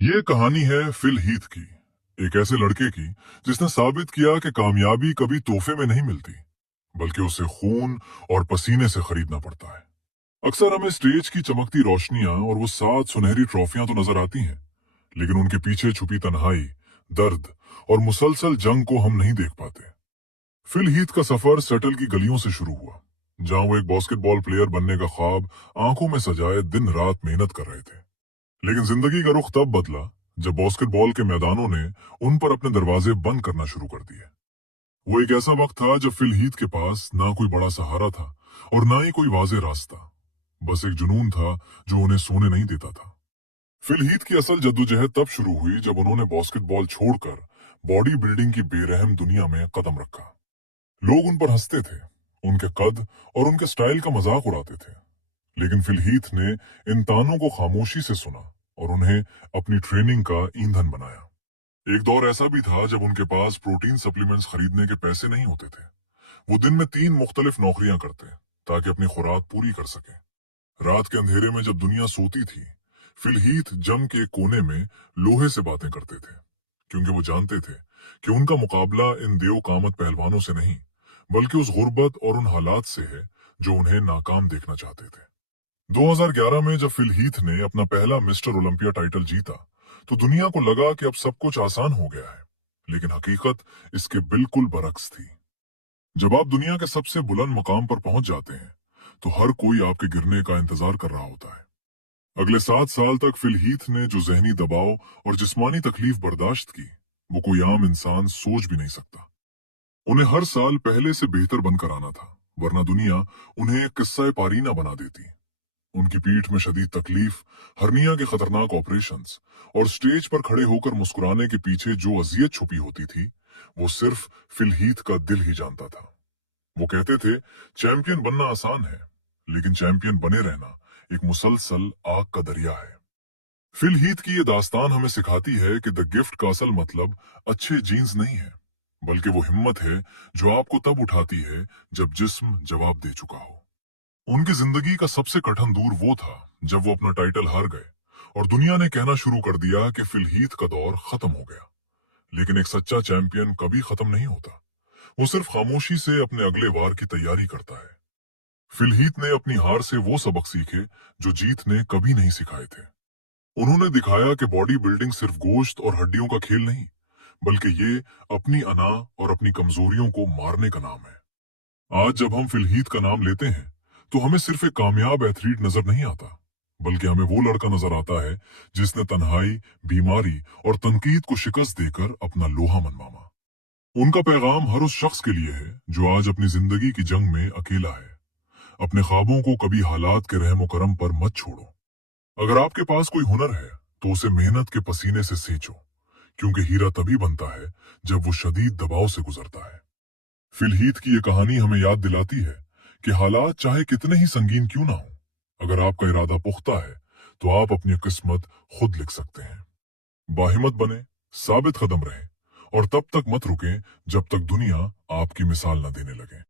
ये कहानी है फिल हीथ की, एक ऐसे लड़के की जिसने साबित किया कि कामयाबी कभी तोहफे में नहीं मिलती, बल्कि उसे खून और पसीने से खरीदना पड़ता है। अक्सर हमें स्टेज की चमकती रोशनियां और वो 7 सुनहरी ट्रॉफियां तो नजर आती हैं, लेकिन उनके पीछे छुपी तन्हाई, दर्द और मुसलसल जंग को हम नहीं देख पाते। फिल हीथ का सफर सेटल की गलियों से शुरू हुआ, जहां वो एक बास्केटबॉल प्लेयर बनने का ख्वाब आंखों में सजाए दिन रात मेहनत कर रहे थे। लेकिन जिंदगी का रुख तब बदला जब बास्केटबॉल के मैदानों ने उन पर अपने दरवाजे बंद करना शुरू कर दिए। वो एक ऐसा वक्त था जब फिल हीथ के पास ना कोई बड़ा सहारा था और ना ही कोई वाज़ेह रास्ता, बस एक जुनून था जो उन्हें सोने नहीं देता था। फिल हीथ की असल जद्दोजहद तब शुरू हुई जब उन्होंने बास्केटबॉल छोड़कर बॉडी बिल्डिंग की बेरहम दुनिया में कदम रखा। लोग उन पर हंसते थे, उनके कद और उनके स्टाइल का मजाक उड़ाते थे, लेकिन फिल हीथ ने इन तानों को खामोशी से सुना और उन्हें अपनी ट्रेनिंग का ईंधन बनाया। एक दौर ऐसा भी था जब उनके पास प्रोटीन सप्लीमेंट्स खरीदने के पैसे नहीं होते थे। वो दिन में 3 मुख्तलिफ नौकरियां करते ताकि अपनी खुराक पूरी कर सके। रात के अंधेरे में जब दुनिया सोती थी, फिल हीथ जम के कोने में लोहे से बातें करते थे, क्योंकि वो जानते थे कि उनका मुकाबला इन देव कामत पहलवानों से नहीं, बल्कि उस गुर्बत और उन हालात से है जो उन्हें नाकाम देखना चाहते थे। 2011 में जब फिल हीथ ने अपना पहला मिस्टर ओलंपिया टाइटल जीता, तो दुनिया को लगा कि अब सब कुछ आसान हो गया है, लेकिन हकीकत इसके बिल्कुल बरक्स थी। जब आप दुनिया के सबसे बुलंद मकाम पर पहुंच जाते हैं, तो हर कोई आपके गिरने का इंतजार कर रहा होता है। अगले 7 साल तक फिल हीथ ने जो जहनी दबाव और जिस्मानी तकलीफ बर्दाश्त की, वो कोई आम इंसान सोच भी नहीं सकता। उन्हें हर साल पहले से बेहतर बनकर आना था, वरना दुनिया उन्हें एक किस्सा पारीना बना देती। उनकी पीठ में शदीद तकलीफ, हर्निया के खतरनाक ऑपरेशंस और स्टेज पर खड़े होकर मुस्कुराने के पीछे जो अजियत छुपी होती थी, वो सिर्फ फिल हीथ का दिल ही जानता था। वो कहते थे, चैंपियन बनना आसान है, लेकिन चैंपियन बने रहना एक मुसलसल आग का दरिया है। फिल हीथ की ये दास्तान हमें सिखाती है कि द गिफ्ट का असल मतलब अच्छे जीन्स नहीं है, बल्कि वो हिम्मत है जो आपको तब उठाती है जब जिस्म जवाब दे चुका हो। उनकी जिंदगी का सबसे कठिन दूर वो था जब वो अपना टाइटल हार गए और दुनिया ने कहना शुरू कर दिया कि फिल हीथ का दौर खत्म हो गया। लेकिन एक सच्चा चैंपियन कभी खत्म नहीं होता, वो सिर्फ खामोशी से अपने अगले वार की तैयारी करता है। फिल हीथ ने अपनी हार से वो सबक सीखे जो जीत ने कभी नहीं सिखाए थे। उन्होंने दिखाया कि बॉडी बिल्डिंग सिर्फ गोश्त और हड्डियों का खेल नहीं, बल्कि ये अपनी अना और अपनी कमजोरियों को मारने का नाम है। आज जब हम फिल हीथ का नाम लेते हैं, तो हमें सिर्फ एक कामयाब एथलीट नजर नहीं आता, बल्कि हमें वो लड़का नजर आता है जिसने तन्हाई, बीमारी और तनकीद को शिकस्त देकर अपना लोहा मनवाया। उनका पैगाम हर उस शख्स के लिए है जो आज अपनी जिंदगी की जंग में अकेला है। अपने ख्वाबों को कभी हालात के रहमो करम पर मत छोड़ो। अगर आपके पास कोई हुनर है, तो उसे मेहनत के पसीने से सींचो, क्योंकि हीरा तभी बनता है जब वो शदीद दबाव से गुजरता है। फिल हीथ की ये कहानी हमें याद दिलाती है कि हालात चाहे कितने ही संगीन क्यों ना हो, अगर आपका इरादा पुख्ता है, तो आप अपनी किस्मत खुद लिख सकते हैं। बाहिम्मत बने, साबित कदम रहे और तब तक मत रुकें जब तक दुनिया आपकी मिसाल न देने लगे।